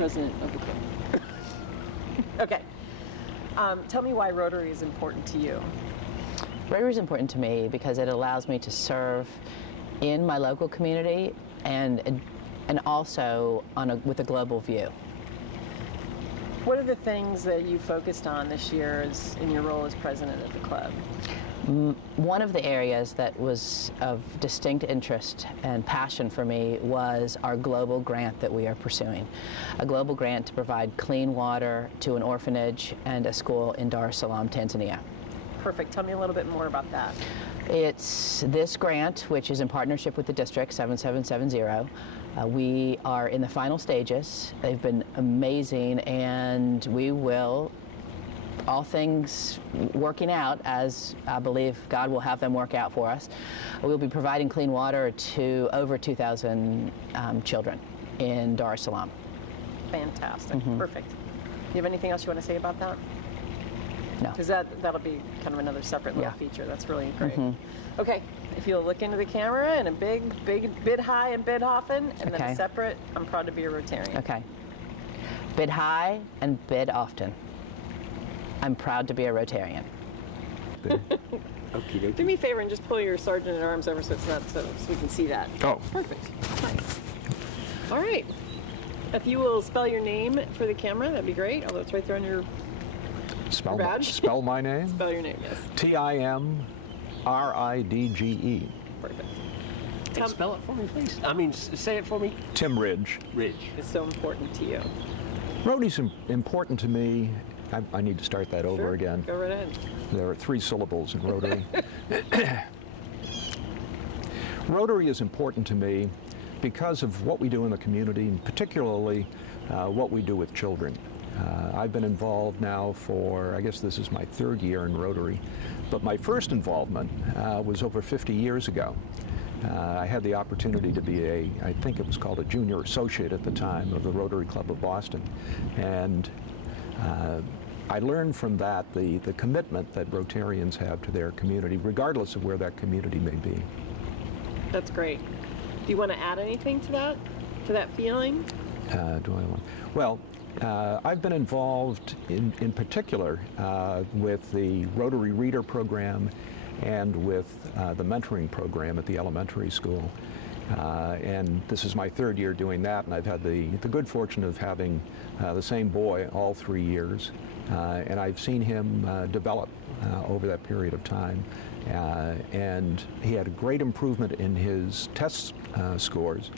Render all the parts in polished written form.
president of the club. Okay. Tell me why Rotary is important to you. Rotary is important to me because it allows me to serve in my local community and also with a global view. What are the things that you focused on this year in your role as president of the club? One of the areas that was of distinct interest and passion for me was our global grant that we are pursuing. A global grant to provide clean water to an orphanage and a school in Dar es Salaam, Tanzania. Perfect. Tell me a little bit more about that. It's this grant, which is in partnership with the district, 7770. We are in the final stages. They've been amazing, and we will, all things working out as I believe God will have them work out for us, we'll be providing clean water to over 2,000 children in Dar es Salaam. Fantastic. Perfect. Do you have anything else you want to say about that? No. Because that'll be kind of another separate little feature. That's really great. Okay, if you'll look into the camera and a big bid high and bid often, and then a separate, I'm proud to be a Rotarian. Okay. Bid high and bid often. I'm proud to be a Rotarian. Okay. Do me a favor and just pull your sergeant at arms over so it's not so we can see that. Oh. Perfect. Nice. All right. If you will spell your name for the camera, that'd be great. Although it's right there on your badge. Spell my name? Spell your name, yes. Timridge. Perfect. Hey, spell it for me, please. I mean, say it for me. Tim Ridge. Ridge. It's so important to you. Rotary's important to me. I need to start that over again. Go right ahead. There are 3 syllables in Rotary. Rotary is important to me because of what we do in the community, and particularly what we do with children. I've been involved now for, I guess this is my 3rd year in Rotary, but my first involvement was over 50 years ago. I had the opportunity to be I think it was called a junior associate at the time of the Rotary Club of Boston, and I learned from that the commitment that Rotarians have to their community, regardless of where that community may be. That's great. Do you want to add anything to that feeling? Well, I've been involved in particular with the Rotary Reader program and with the mentoring program at the elementary school. And this is my 3rd year doing that, and I've had the good fortune of having the same boy all 3 years. And I've seen him develop over that period of time. And he had a great improvement in his test scores.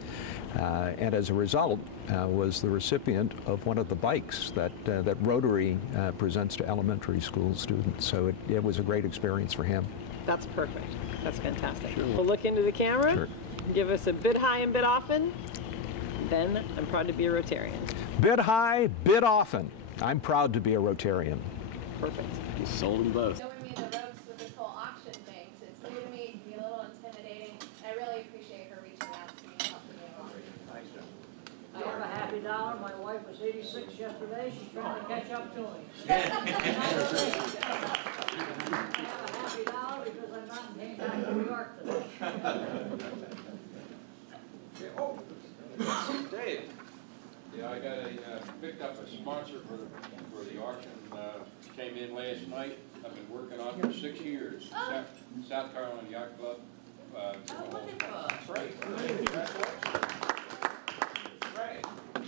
And as a result, was the recipient of one of the bikes that Rotary presents to elementary school students. So it was a great experience for him. That's perfect. That's fantastic. Sure. We'll look into the camera. Sure. Give us a bid high and bid often. Then I'm proud to be a Rotarian. Bid high, bid often. I'm proud to be a Rotarian. Perfect. You sold them both. Showing me the ropes with this whole auction thing, so it's new to me, it can be a little intimidating, and I really appreciate her reaching out to me and helping me along. I have a happy dollar. My wife was 86 yesterday. She's trying to catch up to me. I have a happy dollar because I'm not came back to New York today. Dave. Yeah, I picked up a sponsor for the auction. Came in last night. I've been working on it for 6 years. South Carolina Yacht Club. Wonderful. That's right.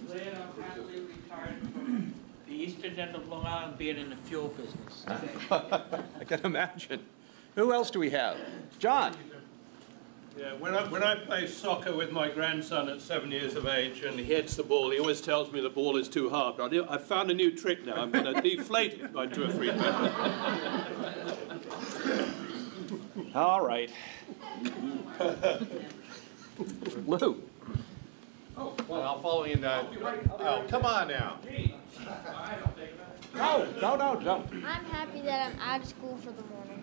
Lynn, I'm happily retired from the eastern end of Long Island, being in the fuel business. I can imagine. Who else do we have? John. Yeah, when I play soccer with my grandson at 7 years of age and he hits the ball, he always tells me the ball is too hard. I found a new trick now. I'm going to deflate it by 2 or 3 times. All right. Lou. Oh, well, I'll follow you now. Oh, come on now. No. I'm happy that I'm out of school for the morning.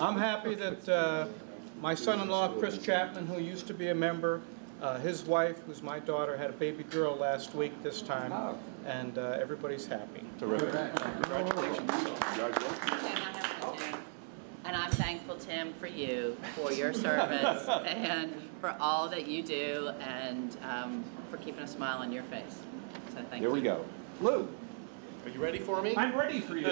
I'm happy that my son-in-law, Chris Chapman, who used to be a member, his wife, who's my daughter, had a baby girl last week this time, and everybody's happy. Terrific. Congratulations. I And I'm thankful, Tim, for you, for your service, and for all that you do, and for keeping a smile on your face. So thank you. Here we go. Lou. Are you ready for me? I'm ready for you.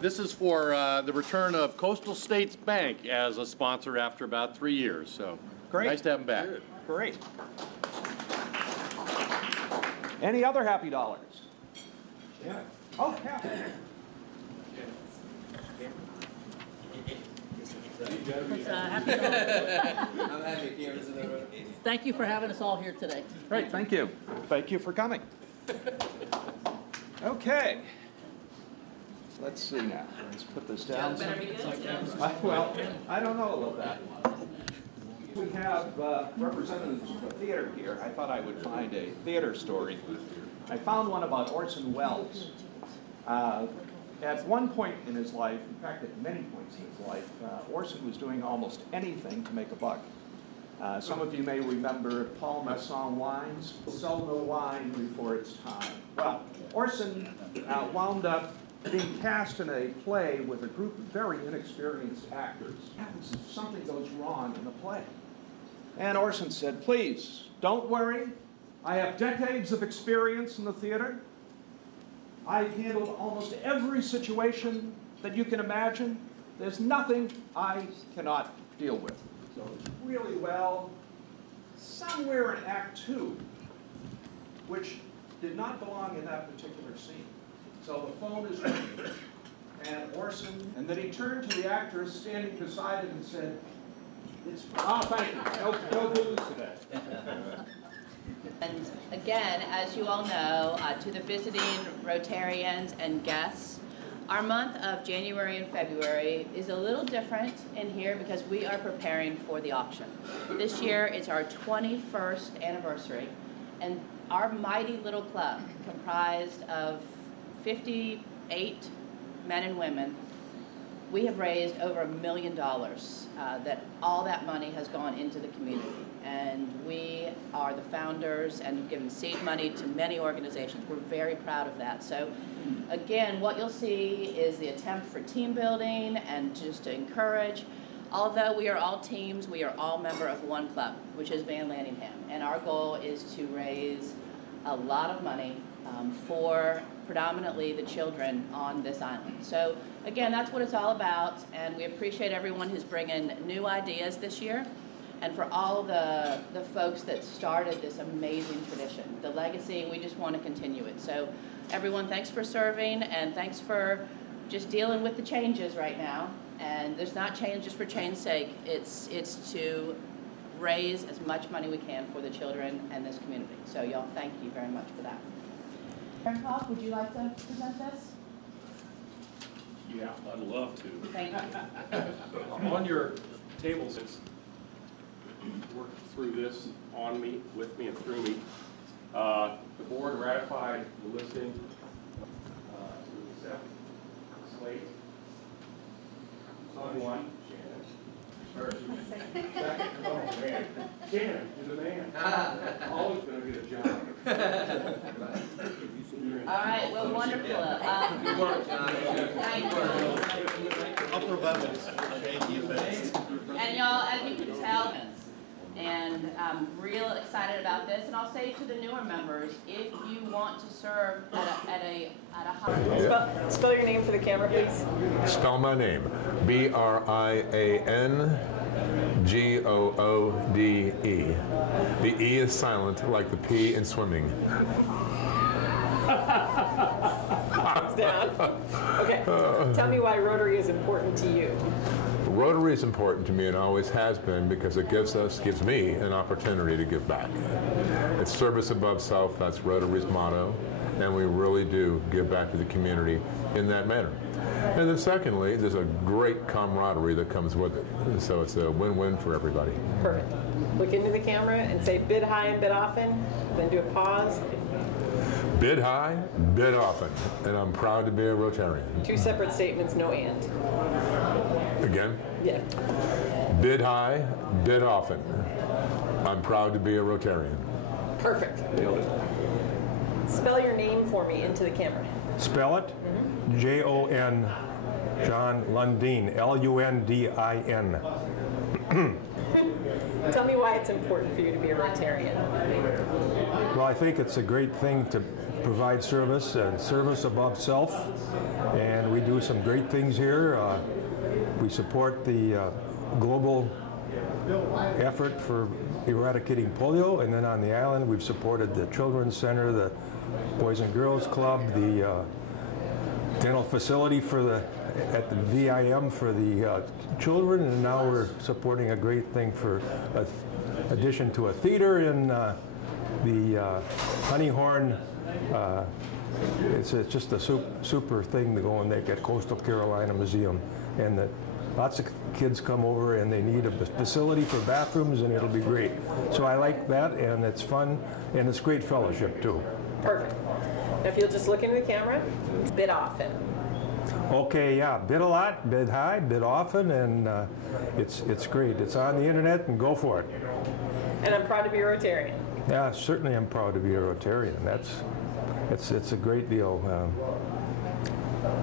This is for the return of Coastal States Bank as a sponsor after about 3 years. So Great. Nice to have them back. Great. Any other happy dollars? Yeah. Oh, yeah. Happy Thank you for having us all here today. Great, thank you. Thank you for coming. Okay. Let's see now. Let's put this down. Well, I don't know about that. We have representatives of the theater here. I thought I would find a theater story. I found one about Orson Welles. At one point in his life, in fact, at many points in his life, Orson was doing almost anything to make a buck. Some of you may remember Paul Masson wines. Sell no wine before it's time. Well, Orson wound up being cast in a play with a group of very inexperienced actors. What happens if something goes wrong in the play? And Orson said, please, don't worry. I have decades of experience in the theater. I've handled almost every situation that you can imagine. There's nothing I cannot deal with. So it's really well. Somewhere in Act 2, which did not belong in that particular scene. So the phone is ringing, and Orson, and then he turned to the actress standing beside him and said, "It's thank you. No booze today." And again, as you all know, to the visiting Rotarians and guests, our month of January and February is a little different in here because we are preparing for the auction. This year, it's our 21st anniversary, and our mighty little club, comprised of 58 men and women, we have raised over $1 million. That all that money has gone into the community. And we are the founders and have given seed money to many organizations. We're very proud of that. So again, what you'll see is the attempt for team building and just to encourage. Although we are all teams, we are all member of one club, which is Van Lanningham. And our goal is to raise a lot of money for predominantly the children on this island. So again, that's what it's all about, and we appreciate everyone who's bringing new ideas this year, and for all the folks that started this amazing tradition. The legacy, we just want to continue it. So everyone, thanks for serving, and thanks for just dealing with the changes right now. And there's not change just for change's sake. It's to raise as much money we can for the children and this community. So y'all, thank you very much for that. Aaron Kopp, would you like to present this? Yeah, I'd love to. Thank you. On your tables, it's worked through this on me, with me, and through me. The board ratified the listing to accept slate. On one, Janet. Second, oh man, Janet, you're the man. Always gonna get a job. All right, well, wonderful. Thank you. Upper levels. And y'all, as you can tell, and I'm real excited about this. And I'll say to the newer members, if you want to serve at a high Spell your name for the camera, please. Spell my name. BRIANGOODE. The E is silent, like the P in swimming. Down. Okay. Tell me why Rotary is important to you. Rotary is important to me and always has been because it gives me an opportunity to give back. It's service above self, that's Rotary's motto, and we really do give back to the community in that manner. And then secondly, there's a great camaraderie that comes with it, so it's a win-win for everybody. Perfect. Look into the camera and say bid high and bid often, then do a pause. Bid high, bid often, and I'm proud to be a Rotarian. Two separate statements, no and. Again? Yeah. Bid high, bid often. I'm proud to be a Rotarian. Perfect. Spell your name for me into the camera. Spell it? Jon John Lundin, L-U-N-D-I-N. Tell me why it's important for you to be a Rotarian. Well, I think it's a great thing to provide service and service above self, and we do some great things here. We support the global effort for eradicating polio, and then on the island we've supported the Children's Center, the Boys and Girls Club, the dental facility at the VIM for the children, and now we're supporting a great thing for addition to a theater in the Honeyhorn. It's just a super thing to go and make at Coastal Carolina Museum, and lots of kids come over and they need a facility for bathrooms, and it'll be great. So I like that, and it's fun, and it's great fellowship too. Perfect. Now if you'll just look into the camera, bid often. Okay, yeah, bid a lot, bid high, bid often, and it's great. It's on the internet, and go for it. And I'm proud to be a Rotarian. Yeah, certainly I'm proud to be a Rotarian. It's a great deal.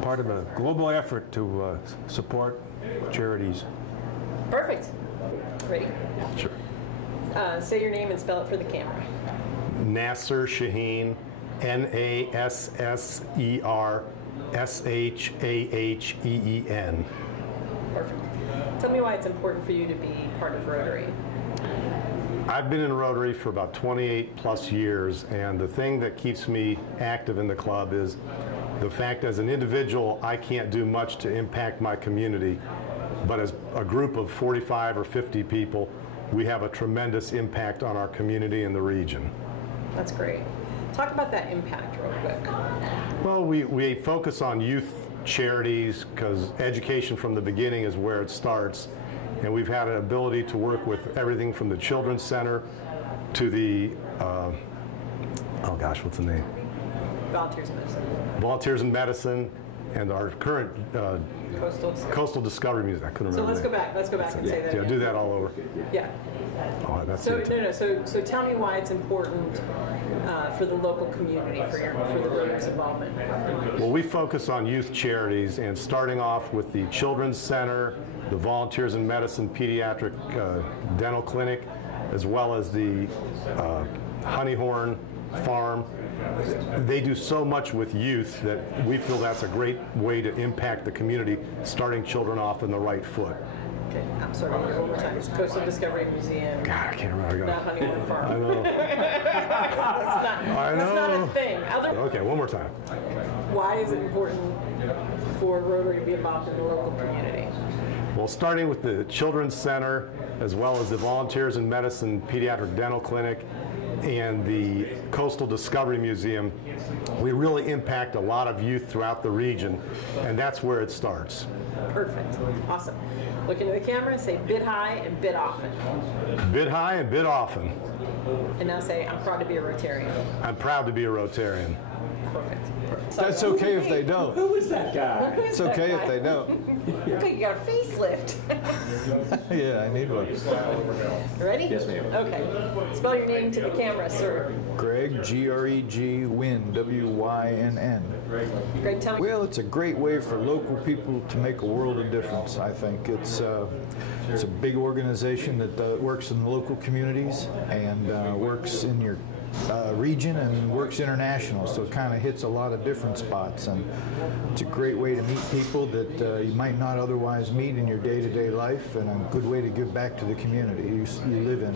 Part of a global effort to support charities. Perfect. Ready? Sure. Say your name and spell it for the camera. Nasser Shaheen, Nasser Shaheen. Perfect. Tell me why it's important for you to be part of Rotary. I've been in Rotary for about 28 plus years, and the thing that keeps me active in the club is the fact as an individual I can't do much to impact my community, but as a group of 45 or 50 people, we have a tremendous impact on our community and the region. That's great. Talk about that impact real quick. Well, we focus on youth charities because education from the beginning is where it starts. And we've had an ability to work with everything from the Children's Center to the, oh gosh, what's the name? Volunteers in Medicine. Volunteers in Medicine, and our current Coastal Discovery Museum. I couldn't remember. So let's go back and say that again. Do that all over. Yeah. Oh, that's so So tell me why it's important for the local community for the Rotary's involvement. Well, we focus on youth charities, and starting off with the Children's Center, the Volunteers in Medicine Pediatric Dental Clinic, as well as the Honeyhorn Farm. They do so much with youth that we feel that's a great way to impact the community, starting children off in the right foot. Okay, I'm sorry, one more time. It's Coastal Discovery Museum. God, I can't remember. Not Honeyhorn Farm. I know. That's not a thing. Okay, one more time. Why is it important for Rotary to be involved in the local community? Well, starting with the Children's Center, as well as the Volunteers in Medicine Pediatric Dental Clinic, and the Coastal Discovery Museum, we really impact a lot of youth throughout the region, and that's where it starts. Perfect. Awesome. Look into the camera and say bid high and bid often. Bid high and bid often. And now say, I'm proud to be a Rotarian. I'm proud to be a Rotarian. Perfect. That's okay if they don't. Who is that guy? It's okay if they don't. Okay, you got a facelift. Yeah, I need one. Ready? Yes, ma'am. Okay. Spell your name to the camera, sir. Greg, G-R-E-G, Wynn, W-Y-N-N. Greg, tell me. Well, it's a great way for local people to make a world of difference, I think. It's a big organization that works in the local communities and works in your region and works international, so it kind of hits a lot of different spots, and it's a great way to meet people that you might not otherwise meet in your day-to-day life, and a good way to give back to the community you live in.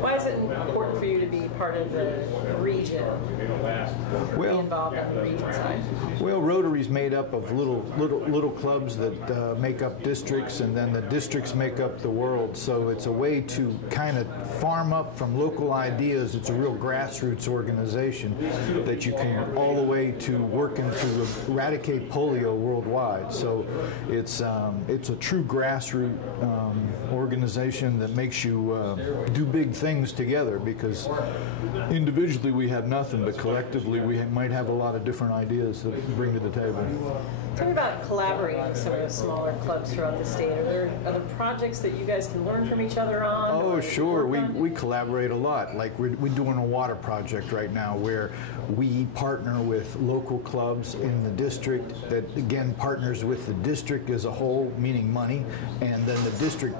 Why is it important for you to be part of the region? Be involved on the region side? Well, Rotary's made up of little clubs that make up districts, and then the districts make up the world, so it's a way to kind of farm up from local ideas. It's a real grassroots organization that you can all the way to working to eradicate polio worldwide. So it's a true grassroots organization that makes you do big things together, because individually we have nothing, but collectively we might have a lot of different ideas that we bring to the table. Tell me about collaborating with some of the smaller clubs throughout the state. Are there other projects that you guys can learn from each other on? Oh, sure. We collaborate a lot. Like we're doing a water project right now where we partner with local clubs in the district that, again, partners with the district as a whole, meaning money, and then the district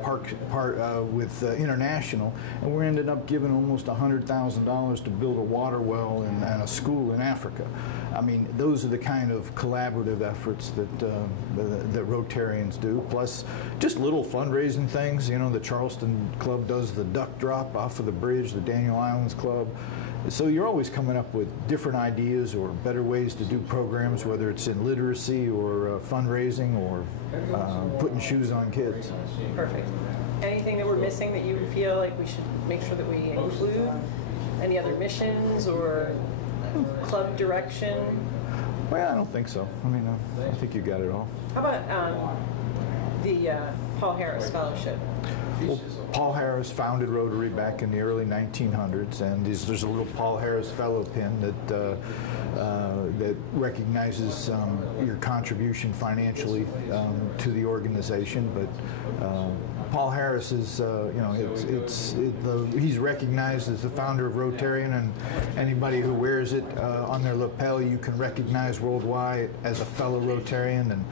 with international. And we're ended up giving almost $100,000 to build a water well and a school in Africa. I mean, those are the kind of collaborative efforts that Rotarians do, plus just little fundraising things. You know, the Charleston Club does the duck drop off of the bridge, the Daniel Islands Club. So you're always coming up with different ideas or better ways to do programs, whether it's in literacy or fundraising or putting shoes on kids. Perfect. Anything that we're missing that you feel like we should make sure that we include? Any other missions or club direction? Well, I don't think so. I mean, I think you got it all. How about the Paul Harris Fellowship? Well, Paul Harris founded Rotary back in the early 1900s, and there's a little Paul Harris Fellow pin that recognizes your contribution financially to the organization. But Paul Harris is, he's recognized as the founder of Rotarian, and anybody who wears it on their lapel, you can recognize worldwide as a fellow Rotarian. And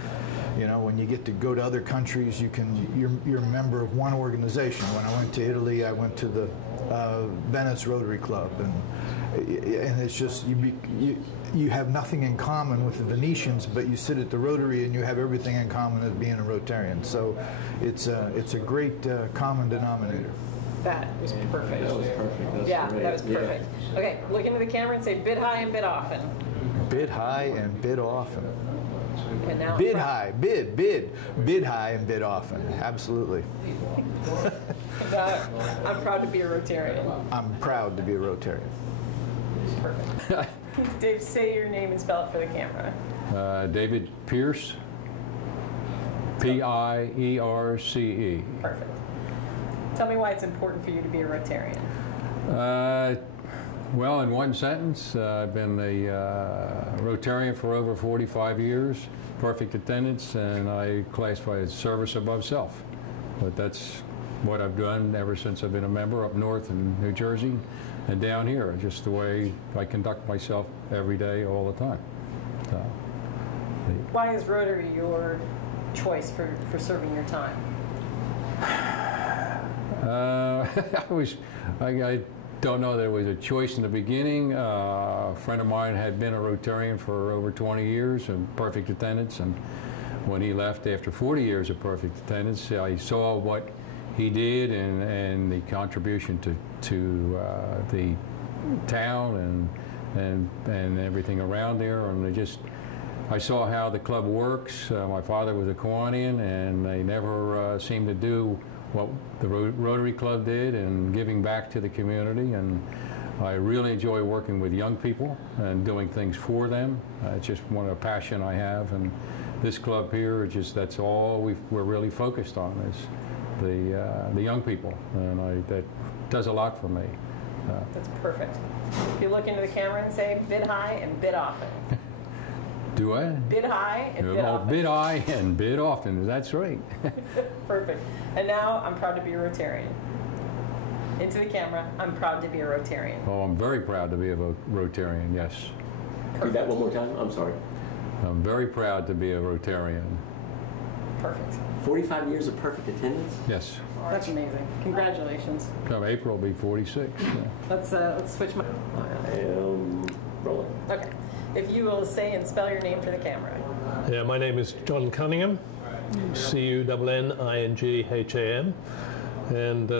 you know, when you get to go to other countries, you're a member of one organization. When I went to Italy, I went to the Venice Rotary Club, and it's just you have nothing in common with the Venetians, but you sit at the Rotary and you have everything in common as being a Rotarian. So it's a great common denominator. That was perfect. That was perfect. That was perfect. Yeah. Okay, look into the camera and say bid high and bid often. Bid high and bid often. And now bid high, bid high and bid often. Absolutely. I'm proud to be a Rotarian. I'm proud to be a Rotarian. Perfect. Dave, say your name and spell it for the camera. David Pierce, P-I-E-R-C-E. Perfect. Tell me why it's important for you to be a Rotarian. Well, in one sentence, I've been a Rotarian for over 45 years, perfect attendance, and I classify as service above self. But that's what I've done ever since I've been a member up north in New Jersey and down here, just the way I conduct myself every day, all the time. So, why is Rotary your choice for serving your time? I don't know that it was a choice in the beginning. A friend of mine had been a Rotarian for over 20 years and perfect attendance, and when he left after 40 years of perfect attendance, I saw what he did and the contribution to the town and everything around there, and I saw how the club works. My father was a Kiwanian, and they never seemed to do what the Rotary Club did and giving back to the community, and I really enjoy working with young people and doing things for them. It's just one of the passion I have, and this club here, that's all we're really focused on is the young people, and that does a lot for me. That's perfect. If you look into the camera and say bid high and bid often. Do I? Bid high and bid often. Bid high and bid often. That's right. Perfect. And now I'm proud to be a Rotarian. Into the camera, I'm proud to be a Rotarian. Oh, I'm very proud to be a Rotarian, yes. Do that one more time? I'm sorry. I'm very proud to be a Rotarian. Perfect. 45 years of perfect attendance? Yes. That's amazing. Congratulations. Come April, I'll be 46. Yeah. Let's switch my... I am rolling. Okay. If you will say and spell your name for the camera. Yeah, my name is John Cunningham, Cunningham, and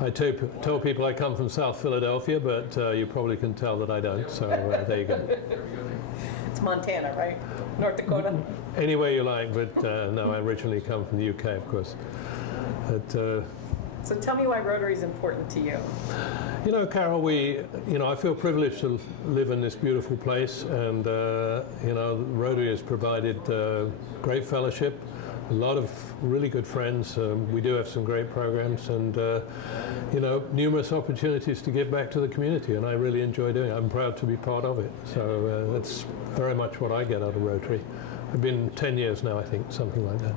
I tell people I come from South Philadelphia, but you probably can tell that I don't, so there you go. It's Montana, right? North Dakota? Any way you like, but no, I originally come from the UK, of course. But, so tell me why Rotary is important to you. You know, Carol, I feel privileged to live in this beautiful place, and Rotary has provided great fellowship, a lot of really good friends. We do have some great programs, and numerous opportunities to give back to the community, and I really enjoy doing it. I'm proud to be part of it. So that's very much what I get out of Rotary. I've been 10 years now, I think, something like that.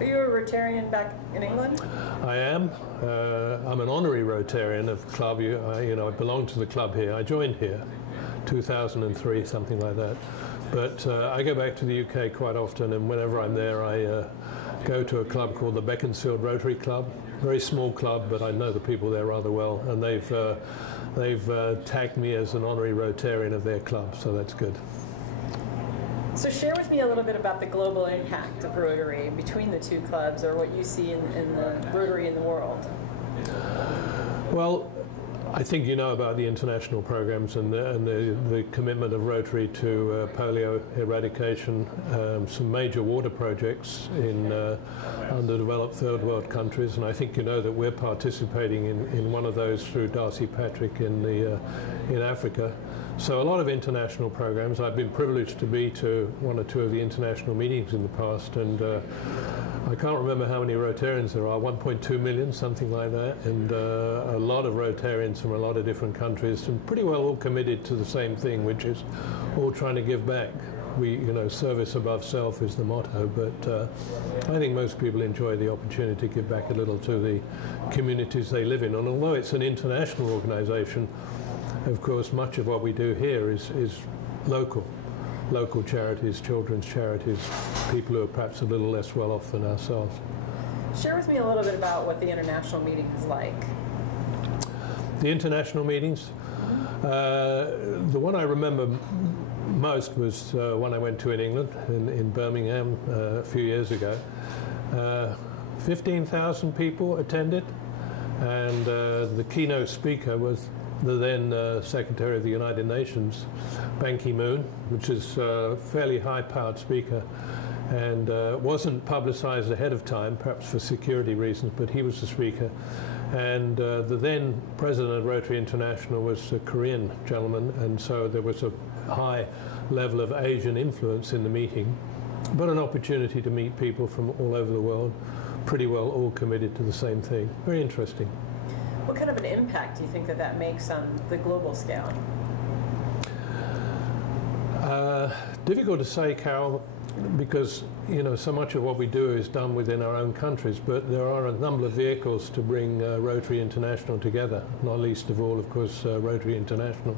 Are you a Rotarian back in England? I am. I'm an honorary Rotarian of the club. I belong to the club here. I joined here 2003, something like that. But I go back to the UK quite often, and whenever I'm there, I go to a club called the Beaconsfield Rotary Club. Very small club, but I know the people there rather well, and they've tagged me as an honorary Rotarian of their club, so that's good. So share with me a little bit about the global impact of Rotary between the two clubs, or what you see in the Rotary in the world. Well, I think you know about the international programs and the commitment of Rotary to polio eradication, some major water projects in underdeveloped third world countries, and I think you know that we're participating in one of those through Darcy Patrick in Africa. So a lot of international programs. I've been privileged to be to one or two of the international meetings in the past, and I can't remember how many Rotarians there are, 1.2 million, something like that, and a lot of Rotarians from a lot of different countries, and pretty well all committed to the same thing, which is all trying to give back. Service above self is the motto, but I think most people enjoy the opportunity to give back a little to the communities they live in. And although it's an international organization, of course, much of what we do here is local charities, children's charities, people who are perhaps a little less well off than ourselves. Share with me a little bit about what the international meeting is like. The international meetings? The one I remember most was one I went to in England, in Birmingham a few years ago. 15,000 people attended, and the keynote speaker was the then Secretary of the United Nations, Ban Ki-moon, which is a fairly high-powered speaker, and wasn't publicized ahead of time, perhaps for security reasons, but he was the speaker. And the then president of Rotary International was a Korean gentleman, and so there was a high level of Asian influence in the meeting, but an opportunity to meet people from all over the world, pretty well all committed to the same thing. Very interesting. What kind of an impact do you think that makes on the global scale? Difficult to say, Carol, because so much of what we do is done within our own countries, but there are a number of vehicles to bring Rotary International together, not least of all, of course, Rotary International.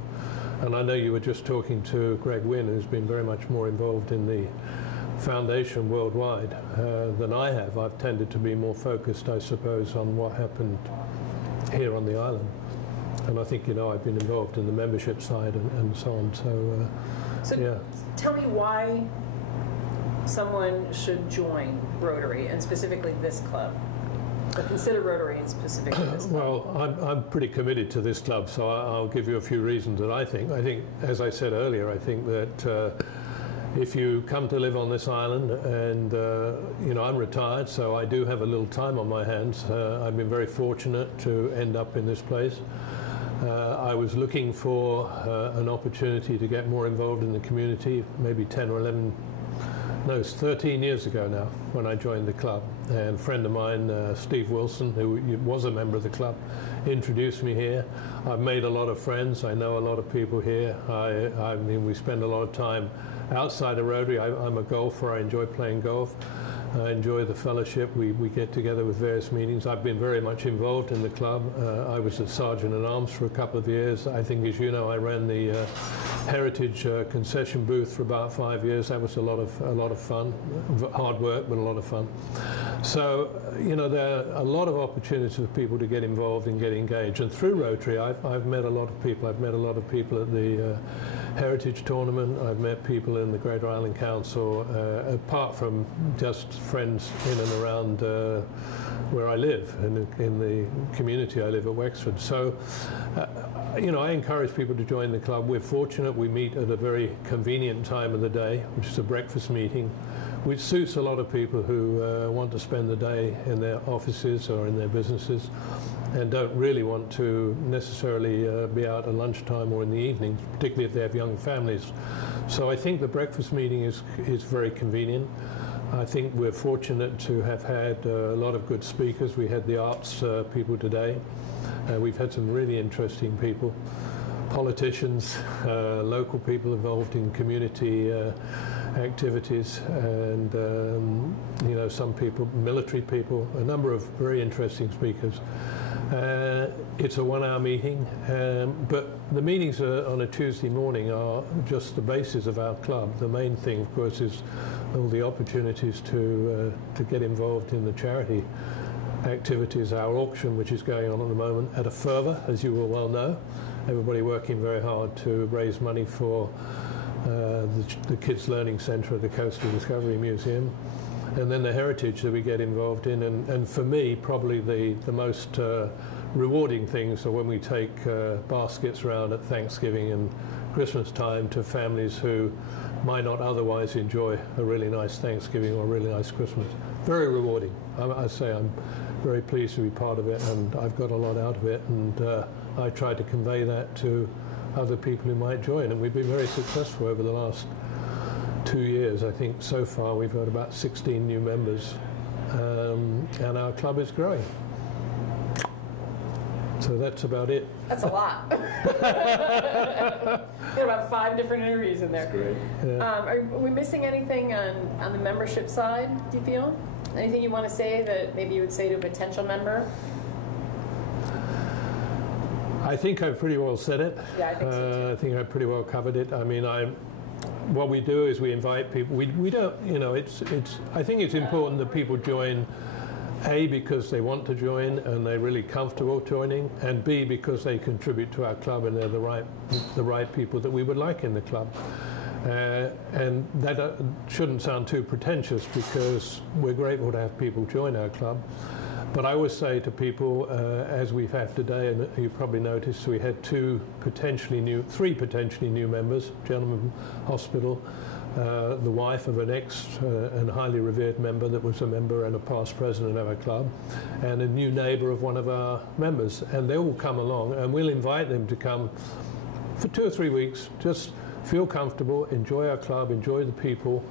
And I know you were just talking to Greg Wynn, who's been very much more involved in the foundation worldwide than I have. I've tended to be more focused, I suppose, on what happened here on the island. And I think, I've been involved in the membership side and so on. So yeah. Tell me why someone should join Rotary, and specifically this club, or consider Rotary and specifically this club. Well, I'm pretty committed to this club, so I'll give you a few reasons that I think. I think, as I said earlier, I think that if you come to live on this island, and I'm retired, so I do have a little time on my hands. I've been very fortunate to end up in this place. I was looking for an opportunity to get more involved in the community, maybe 13 years ago now, when I joined the club. And a friend of mine, Steve Wilson, who was a member of the club, introduced me here. I've made a lot of friends. I know a lot of people here. I mean, we spend a lot of time outside of Rotary. I'm a golfer. I enjoy playing golf. I enjoy the fellowship. We get together with various meetings. I've been very much involved in the club. I was a sergeant at arms for a couple of years. I think, as you know, I ran the Heritage concession booth for about 5 years. That was a lot of fun. Hard work, but a lot of fun. So, there are a lot of opportunities for people to get involved and get engaged. And through Rotary, I've met a lot of people. I've met a lot of people at the Heritage Tournament. I've met people in the Greater Island Council, apart from just friends in and around where I live, in the community I live at Wexford. So, I encourage people to join the club. We're fortunate we meet at a very convenient time of the day, which is a breakfast meeting, which suits a lot of people who want to spend the day in their offices or in their businesses and don't really want to necessarily be out at lunchtime or in the evenings, particularly if they have young families. So I think the breakfast meeting is very convenient. I think we're fortunate to have had a lot of good speakers. We had the arts people today. We've had some really interesting people, politicians, local people involved in community activities, and you know, some people, military people, a number of very interesting speakers. It's a 1-hour meeting, but the meetings on a Tuesday morning are just the basis of our club. The main thing, of course, is all the opportunities to get involved in the charity activities. Our auction, which is going on at the moment, at a fervour, as you will well know. Everybody working very hard to raise money for the Kids Learning Centre at the Coastal Discovery Museum. And then the heritage that we get involved in, and for me, probably the most rewarding things are when we take baskets around at Thanksgiving and Christmas time to families who might not otherwise enjoy a really nice Thanksgiving or a really nice Christmas. Very rewarding. I say I'm very pleased to be part of it, and I've got a lot out of it, and I try to convey that to other people who might join, and we've been very successful over the last 2 years. I think so far we've got about 16 new members, and our club is growing. So that's about it. That's a lot. Got about 5 different interviews in there. Great. Yeah. Are we missing anything on the membership side, do you feel? Anything you want to say that maybe you would say to a potential member? I think I've pretty well said it. Yeah, I think so too. I think I've pretty well covered it. I mean, what we do is we invite people. We don't, you know, I think it's important that people join, A, because they want to join and they're really comfortable joining, and B, because they contribute to our club and they're the right people that we would like in the club. And that shouldn't sound too pretentious, because we're grateful to have people join our club. But I always say to people, as we've had today, and you probably noticed, we had 3 potentially new members, Gentleman Hospital, the wife of an and highly revered member that was a member and a past president of our club, and a new neighbour of one of our members. And they all come along, and we'll invite them to come for 2 or 3 weeks, just feel comfortable, enjoy our club, enjoy the people,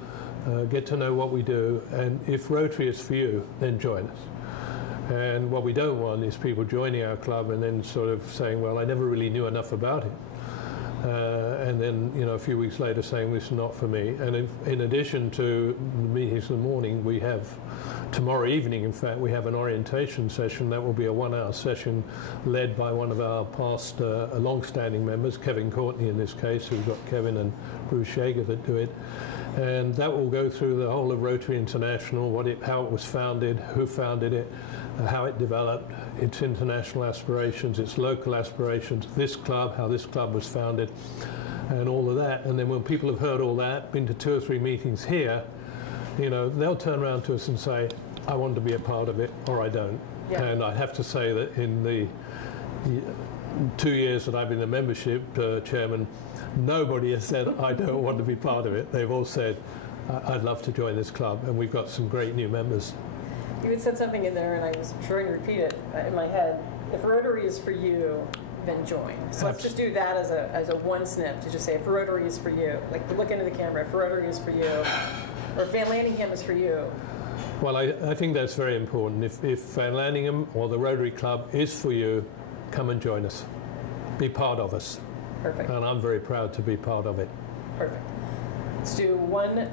get to know what we do, and if Rotary is for you, then join us. And what we don't want is people joining our club and then sort of saying, well, I never really knew enough about it. And then, you know, a few weeks later saying, this is not for me. And in addition to the meetings in the morning, we have, tomorrow evening, in fact, we have an orientation session. That will be a 1-hour session led by one of our past long-standing members, Kevin Courtney in this case. We've got Kevin and Bruce Shager that do it. And that will go through the whole of Rotary International, how it was founded, who founded it, how it developed, its international aspirations, its local aspirations, this club, how this club was founded, and all of that. And then when people have heard all that, been to 2 or 3 meetings here, you know, they'll turn around to us and say, I want to be a part of it, or I don't. Yeah. And I have to say that in the 2 years that I've been the membership chairman, nobody has said, I don't want to be part of it. They've all said, I'd love to join this club, and we've got some great new members. You had said something in there, and I was trying to repeat it in my head. If Rotary is for you, then join. So let's just do that as a one snip to just say, if Rotary is for you, like look into the camera, if Rotary is for you, or if Van Landingham is for you. Well, I think that's very important. If Van Landingham or the Rotary Club is for you, come and join us. Be part of us. Perfect. And I'm very proud to be part of it. Perfect. Let's do one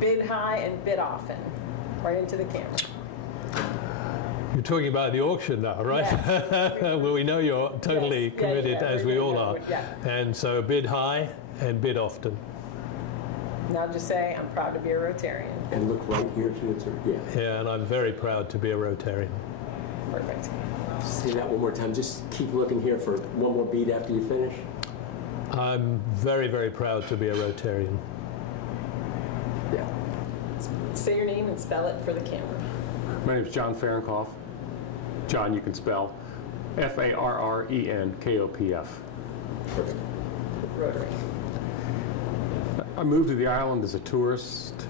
bid high and bid often, right into the camera. You're talking about the auction now, right? Yes. Well, we know you're totally committed, as we all are. Yeah. And so bid high and bid often. Now just say, I'm proud to be a Rotarian. And look right here to it, yeah. Yeah, and I'm very proud to be a Rotarian. Perfect. Say that one more time. Just keep looking here for one more beat after you finish. I'm very, very proud to be a Rotarian. Yeah. Say your name and spell it for the camera. My name is John Fahrenkopf. John, you can spell F-A-R-R-E-N-K-O-P-F. Perfect. Rotary. I moved to the island as a tourist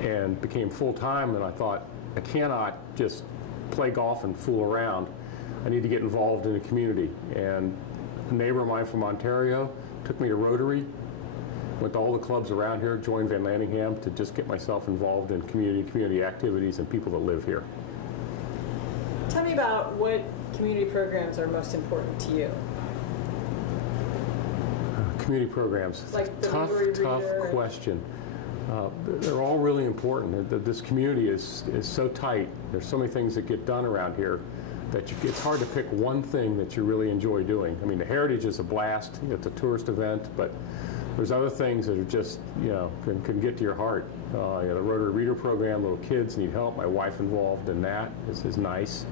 and became full-time, and I thought, I cannot just play golf and fool around. I need to get involved in the community. And a neighbor of mine from Ontario took me to Rotary, went to all the clubs around here, joined Van Landingham to just get myself involved in community activities and people that live here. Tell me about what community programs are most important to you. Community programs. Like the tough Rotary Reader question. they're all really important. This community is so tight. There's so many things that get done around here that it's hard to pick one thing that you really enjoy doing. I mean, the Heritage is a blast. It's a tourist event, but there's other things that are just, can get to your heart. The Rotary Reader Program, little kids need help. My wife involved in that is nice.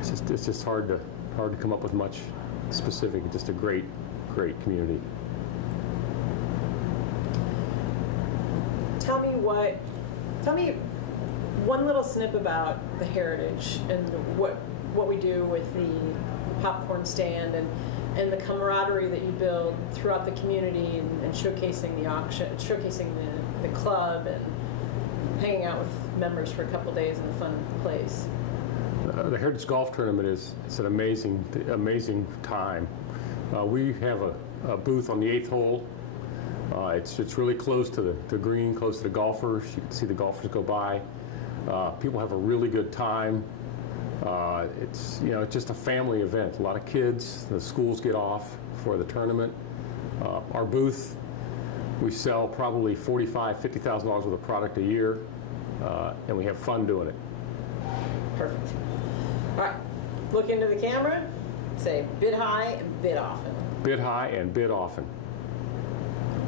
It's just hard to come up with much specific. Just a great community. Tell me one little snip about the Heritage and what we do with the popcorn stand and the camaraderie that you build throughout the community and showcasing the auction, showcasing the club and hanging out with members for a couple days in a fun place. The Heritage Golf Tournament it's an amazing time. We have a booth on the 8th hole. It's really close to the green, close to the golfers. You can see the golfers go by. People have a really good time. It's just a family event. A lot of kids. The schools get off for the tournament. Our booth, we sell probably $45,000, $50,000 worth of product a year, and we have fun doing it. Perfect. All right, look into the camera. Say bid high and bid often. Bid high and bid often.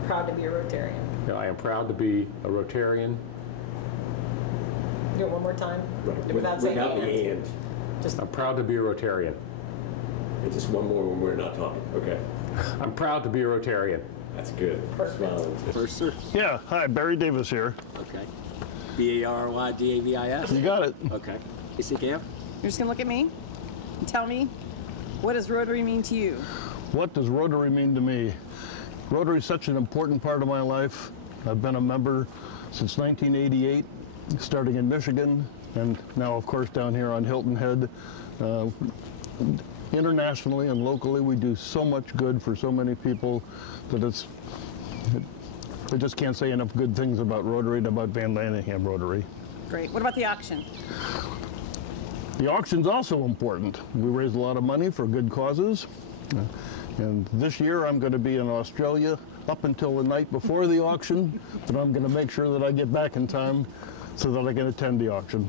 Proud to be a Rotarian. I am proud to be a Rotarian. Do it one more time. Right. Without saying the and. I'm proud to be a Rotarian. And just one more when we're not talking. Okay. I'm proud to be a Rotarian. That's good. Perfect. First, sir. Yeah. Hi, Barry Davis here. Okay. B-A-R-Y-D-A-V-I-S. You got it. Okay. Casey Camp? You're just going to look at me and tell me, what does Rotary mean to you? What does Rotary mean to me? Rotary is such an important part of my life. I've been a member since 1988, starting in Michigan, and now, of course, down here on Hilton Head. Internationally and locally, we do so much good for so many people that I just can't say enough good things about Rotary and about Van Lanningham Rotary. Great. What about the auction? The auction's also important. We raise a lot of money for good causes. And this year I'm going to be in Australia up until the night before the auction, but I'm going to make sure that I get back in time so that I can attend the auction.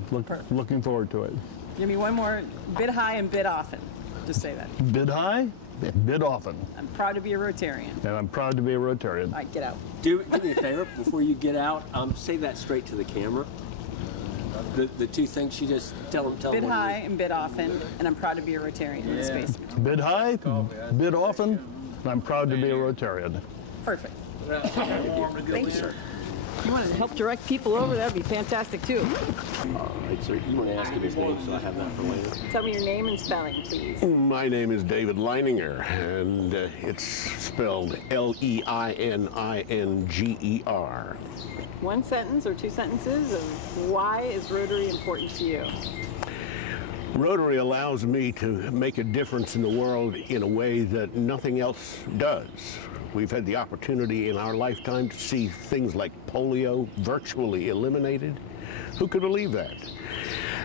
Looking forward to it. Give me one more. Bid high and bid often. Just say that. Bid high, bid often. I'm proud to be a Rotarian. And I'm proud to be a Rotarian. All right, get out. Do me a favor before you get out. Say that straight to the camera. The two things you just tell them. Bid high and bid often, and I'm proud to be a Rotarian in the space. Bid high, bid often, and I'm proud to be a Rotarian. Perfect. Thank you, sir. You want to help direct people over? That would be fantastic, too. All right, sir. You want to ask him his name so I have that for later? Tell me your name and spelling, please. My name is David Leininger, and it's spelled L-E-I-N-I-N-G-E-R. One sentence or two sentences of why is Rotary important to you? Rotary allows me to make a difference in the world in a way that nothing else does. We've had the opportunity in our lifetime to see things like polio virtually eliminated. Who could believe that?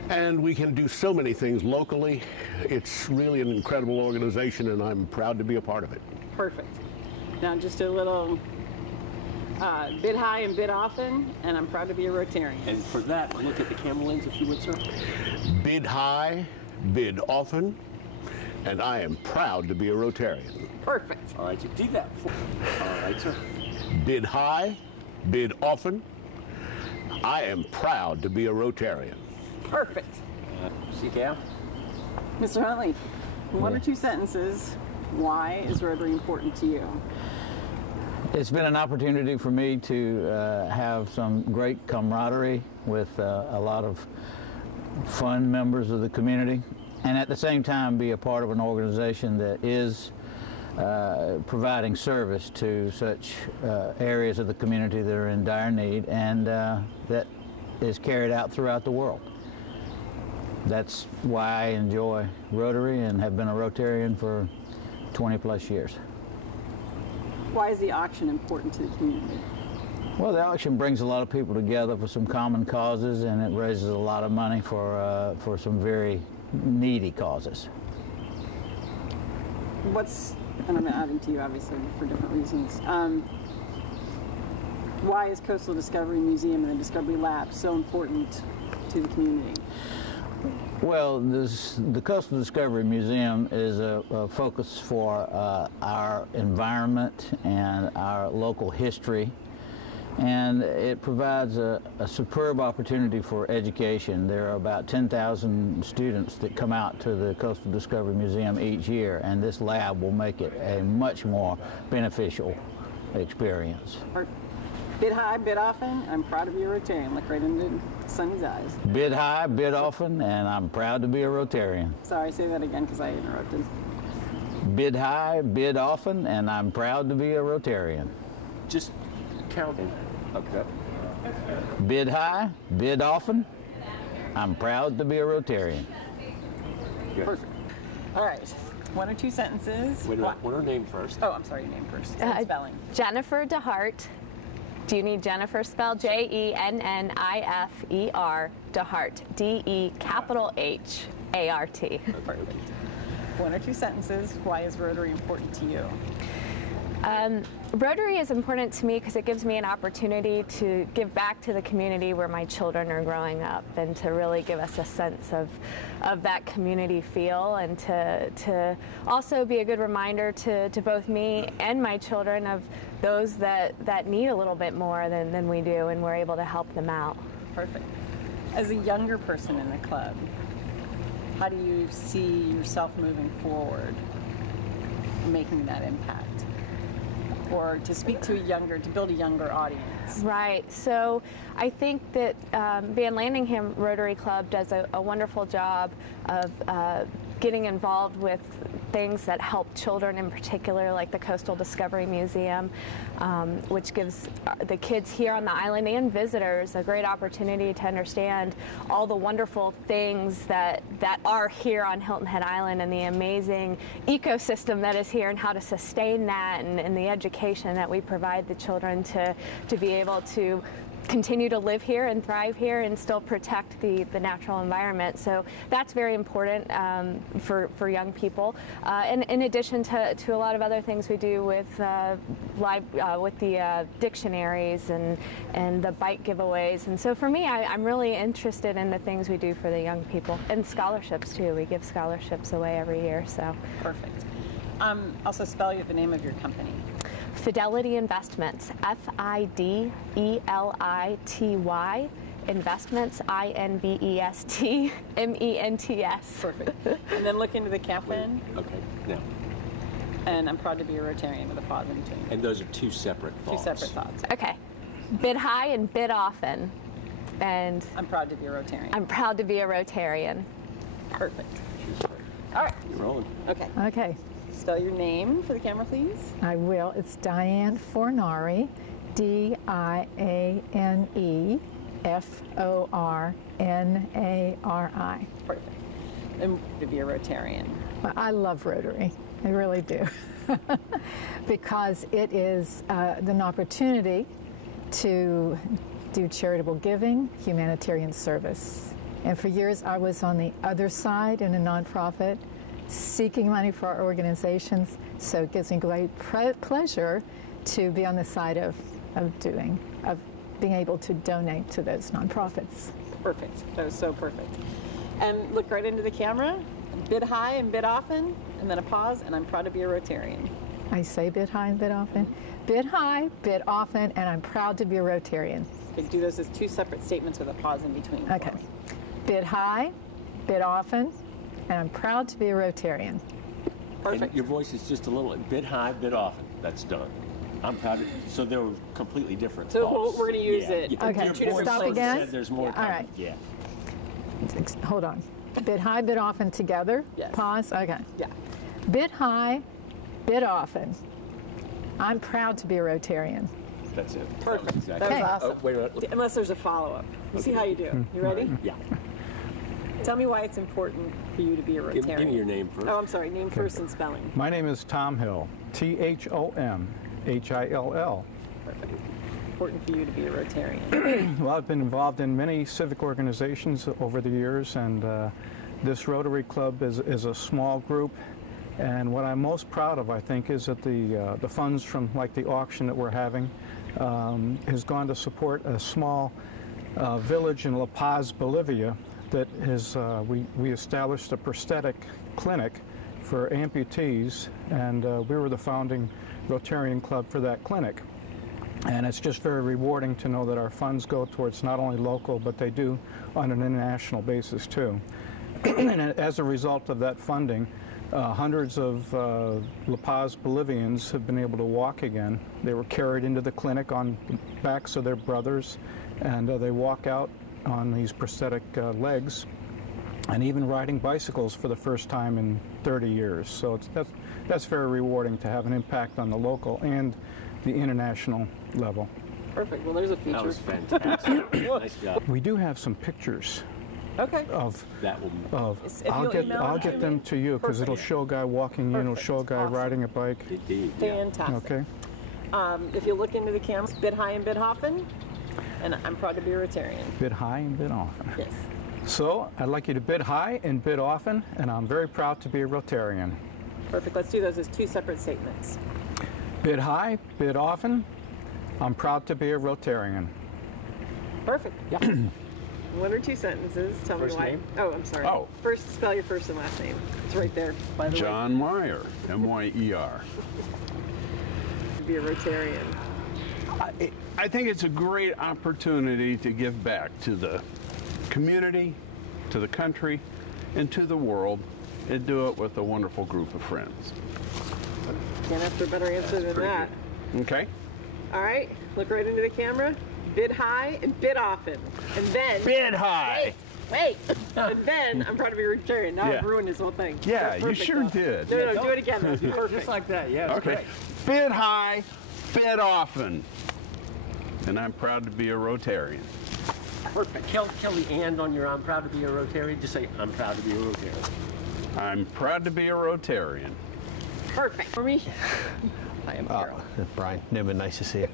And we can do so many things locally. It's really an incredible organization, and I'm proud to be a part of it. Perfect. Now just a little bid high and bid often, and I'm proud to be a Rotarian. And for that, look at the camera lens if you would, sir. Bid high, bid often, and I am proud to be a Rotarian. Perfect. All right, you do that. All right, sir. Bid high, bid often, I am proud to be a Rotarian. Perfect. CCAM? Mr. Huntley, one or two sentences, why is Rotary important to you? It's been an opportunity for me to have some great camaraderie with a lot of fun members of the community, and at the same time be a part of an organization that is providing service to such areas of the community that are in dire need, and that is carried out throughout the world. That's why I enjoy Rotary and have been a Rotarian for 20 plus years. Why is the auction important to the community? Well, the auction brings a lot of people together for some common causes, and it raises a lot of money for some very needy causes. And I'm adding to you, obviously, for different reasons. Why is Coastal Discovery Museum and the Discovery Lab so important to the community? Well, the Coastal Discovery Museum is a focus for our environment and our local history, and it provides a superb opportunity for education. There are about 10,000 students that come out to the Coastal Discovery Museum each year, and this lab will make it a much more beneficial experience. Bid high, bid often. I'm proud to be a Rotarian. Look right into Sonny's eyes. Bid high, bid often, and I'm proud to be a Rotarian. Sorry, say that again because I interrupted. Bid high, bid often, and I'm proud to be a Rotarian. Just counting. Okay. Bid high, bid often, I'm proud to be a Rotarian. Good. Perfect. All right. One or two sentences. Wait, what her name first? Oh, I'm sorry, your name first. Spelling. Jennifer DeHart. Do you need Jennifer spelled? Jennifer DeHart. DEHART. Perfect. One or two sentences. Why is Rotary important to you? Rotary is important to me because it gives me an opportunity to give back to the community where my children are growing up, and to really give us a sense of that community feel, and to also be a good reminder to both me and my children of those that need a little bit more than we do, and we're able to help them out. Perfect. As a younger person in the club, how do you see yourself moving forward, making that impact? Or to speak to to build a younger audience? Right. So I think that Van Landingham Rotary Club does a wonderful job of getting involved with things that help children in particular, like the Coastal Discovery Museum, which gives the kids here on the island and visitors a great opportunity to understand all the wonderful things that are here on Hilton Head Island, and the amazing ecosystem that is here, and how to sustain that, and the education that we provide the children to be able to continue to live here and thrive here and still protect the natural environment. So that's very important for young people. And in addition to a lot of other things we do with with the dictionaries and the bike giveaways. And so for me, I'm really interested in the things we do for the young people, and scholarships too. We give scholarships away every year. So perfect. Also spell the name of your company. Fidelity Investments, Fidelity Investments, INVESTMENTS. Perfect. And then look into the CAFN. Okay, now. And I'm proud to be a Rotarian with a pause in between. And those are two separate thoughts. Two separate thoughts. Okay. Bid high and bid often. And I'm proud to be a Rotarian. I'm proud to be a Rotarian. Perfect. All right. You're rolling. Okay. Okay. Spell your name for the camera, please. I will. It's Diane Fornari, DIANEFORNARI. Perfect. And to be a Rotarian. Well, I love Rotary. I really do. Because it is an opportunity to do charitable giving, humanitarian service. And for years I was on the other side in a nonprofit, seeking money for our organizations, so it gives me great pleasure to be on the side of being able to donate to those nonprofits. Perfect. That was so perfect. And look right into the camera, bid high and bid often, and then a pause, and I'm proud to be a Rotarian. I say bid high and bid often. Bid high, bid often, and I'm proud to be a Rotarian. Okay, do those as two separate statements with a pause in between. Okay. Bid high, bid often, and I'm proud to be a Rotarian. Perfect. And your voice is just a little bit high, bit often. That's done. I'm proud of so they were completely different thoughts. We're going to use it. Yeah. Okay, Your stop voice again. said there's more All coming. right. Yeah. Hold on. Bid high, bid often together. Yes. Pause. Okay. Yeah. Bid high, bid often. I'm proud to be a Rotarian. That's it. Perfect. That That was Okay. awesome. wait a minute. Unless there's a follow-up. We'll see how you do. You ready? Yeah. Tell me why it's important for you to be a Rotarian. Give me your name first. Oh, I'm sorry. Name first and spelling. My name is Tom Hill, THOMHILL. Perfect. Important for you to be a Rotarian. Well, I've been involved in many civic organizations over the years, and this Rotary Club is a small group. And what I'm most proud of, I think, is that the funds from like the auction that we're having, has gone to support a small village in La Paz, Bolivia, that has, we established a prosthetic clinic for amputees, and we were the founding Rotarian club for that clinic. And it's just very rewarding to know that our funds go towards not only local, but they do on an international basis too. And as a result of that funding, hundreds of La Paz Bolivians have been able to walk again. They were carried into the clinic on the backs of their brothers, and they walk out on these prosthetic legs, and even riding bicycles for the first time in 30 years. So that's very rewarding to have an impact on the local and the international level. Perfect. Well, there's a feature. That was fantastic. Nice job. We do have some pictures. Okay. Of I'll get them to you because it'll show a guy walking in, it'll show a guy riding a bike. Fantastic. Okay. If you look into the camera, bid high and bid often, and I'm proud to be a Rotarian. Bid high and bid often. Yes. So I'd like you to bid high and bid often, and I'm very proud to be a Rotarian. Perfect. Let's do those as two separate statements. Bid high, bid often. I'm proud to be a Rotarian. Perfect. Yeah. One or two sentences. Tell me why. Name? Oh, I'm sorry. Oh. First, spell your first and last name. It's right there, by the way. John Meyer, M-Y-E-R. To be a Rotarian. I think it's a great opportunity to give back to the community, to the country, and to the world, and do it with a wonderful group of friends. Can't ask for a better answer than that. Okay. All right, look right into the camera. Bid high and bid often. And then... Bid high! Wait! And then, I'm proud to be a Rotarian. Now Yeah. I've ruined this whole thing. Yeah, you sure did. No, do it again. That's perfect. Just like that, yeah. Okay. Bid high, bid often. And I'm proud to be a Rotarian. Perfect. Kill the and on your I'm proud to be a Rotarian. Just say, I'm proud to be a Rotarian. I'm proud to be a Rotarian. Perfect. For me, I am here. Brian Newman, nice to see you.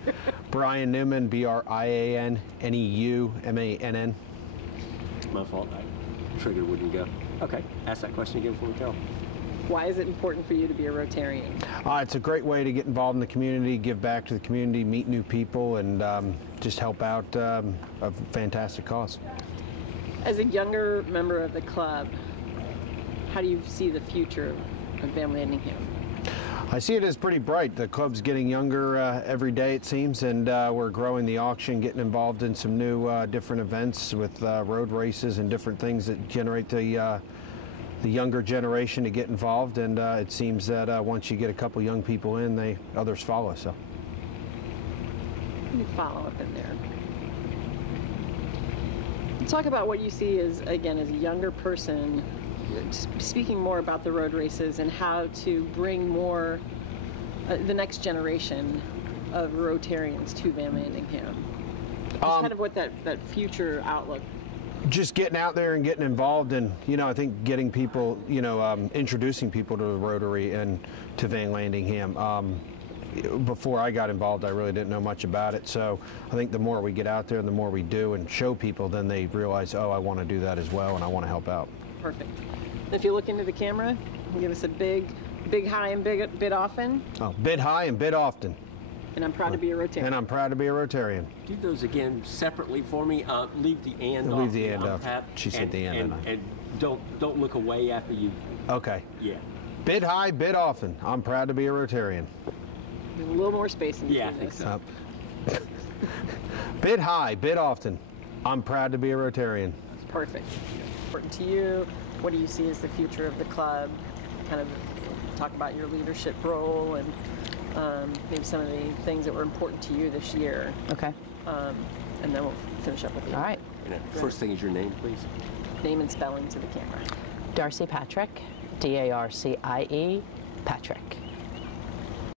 Brian Newman, B-R-I-A-N-N-E-U-M-A-N-N. My fault. Trigger wouldn't go. Okay. Ask that question again before we go. Why is it important for you to be a Rotarian? It's a great way to get involved in the community, give back to the community, meet new people, and just help out a fantastic cause. As a younger member of the club, how do you see the future of Van Landingham? I see it as pretty bright. The club's getting younger every day, it seems, and we're growing the auction, getting involved in some new different events with road races and different things that generate the younger generation to get involved. And it seems that once you get a couple young people in, others follow. So. Let me follow up in there. Talk about what you see as, again, as a younger person, speaking more about the road races and how to bring more, the next generation of Rotarians to Van Landingham. Just kind of what that future outlook. Just getting out there and getting involved, and I think getting people, introducing people to the Rotary and to Van Landingham. Before I got involved, I really didn't know much about it. So I think the more we get out there and the more we do and show people, then they realize, oh, I want to do that as well, and I want to help out. Perfect. If you look into the camera, give us a big high and bid often. Oh, bid high and bid often. And I'm proud to be a Rotarian. And I'm proud to be a Rotarian. Do those again separately for me. Leave the and off. Leave the and off. She said the and. And don't look away after you. Okay. Yeah. Bid high, bid often. I'm proud to be a Rotarian. There's a little more space in between. Yeah, I think so. Bid high, bid often. I'm proud to be a Rotarian. Perfect. Important to you. What do you see as the future of the club? Kind of talk about your leadership role and maybe some of the things that were important to you this year. Okay. And then we'll finish up with you. All right. First thing is your name, please. Name and spelling to the camera. Darcie Patrick, D-A-R-C-I-E, Patrick.